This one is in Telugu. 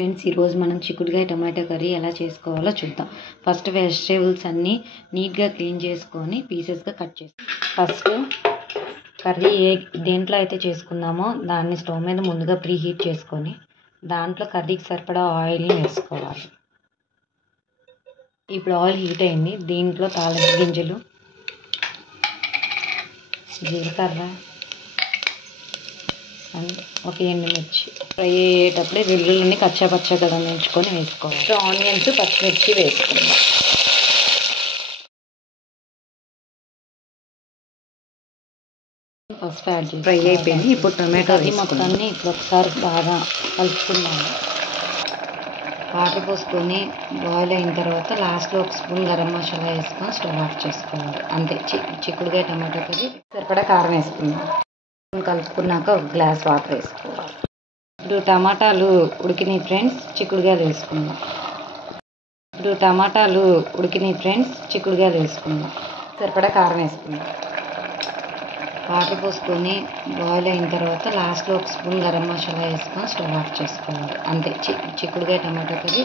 ఫ్రెండ్స్, ఈరోజు మనం చిక్కుడుకాయ టమాటా కర్రీ ఎలా చేసుకోవాలో చూద్దాం. ఫస్ట్ వెజిటేబుల్స్ అన్నీ నీట్గా క్లీన్ చేసుకొని పీసెస్గా కట్ చేసుకోవాలి. ఫస్ట్ కర్రీ దేంట్లో అయితే చేసుకుందామో దాన్ని స్టవ్ మీద ముందుగా ప్రీ హీట్ చేసుకొని దాంట్లో కర్రీకి సరిపడా ఆయిల్ని వేసుకోవాలి. ఇప్పుడు ఆయిల్ హీట్ అయింది. దీంట్లో తాలింపు గింజలు, జీలకర్ర అండ్ ఒక ఎండుమిర్చి. ఫ్రై అయ్యేటప్పుడే వెల్లుల్లిని కచ్చాపచ్చగా దంచుకొని వేసుకోవాలి. ఆనియన్స్, పచ్చిమిర్చి వేసుకుందాం. ఫస్ట్ యాడ్ చేసి ఫ్రై అయిపోయింది. ఇప్పుడు టొమాటో మొత్తాన్ని ఇప్పుడు ఒకసారి బాగా కలుపుకున్నాము. వాటర్ పోసుకొని బాయిల్ అయిన తర్వాత లాస్ట్లో ఒక స్పూన్ గరం మసాలా వేసుకొని స్టవ్ ఆఫ్ చేసుకోవాలి. అంతే, చిక్కుడుకాయ టమాటా కర్రీ. సరిపడా కారం వేసుకుందాం. కలుపుకున్నాక ఒక గ్లాస్ వాటర్ వేసుకోవాలి. ఇప్పుడు టమాటాలు ఉడికినాయి ఫ్రెండ్స్, చిక్కుడుకాయలు వేసుకుందాం. సరిపడా కారం వేసుకుందాం. వాటర్ పోసుకొని బాయిల్ అయిన తర్వాత లాస్ట్లో ఒక స్పూన్ గరం మసాలా వేసుకొని స్టవ్ ఆఫ్ చేసుకోవాలి. అంతే, చిక్కుడుకాయ టమాటా కర్రీ.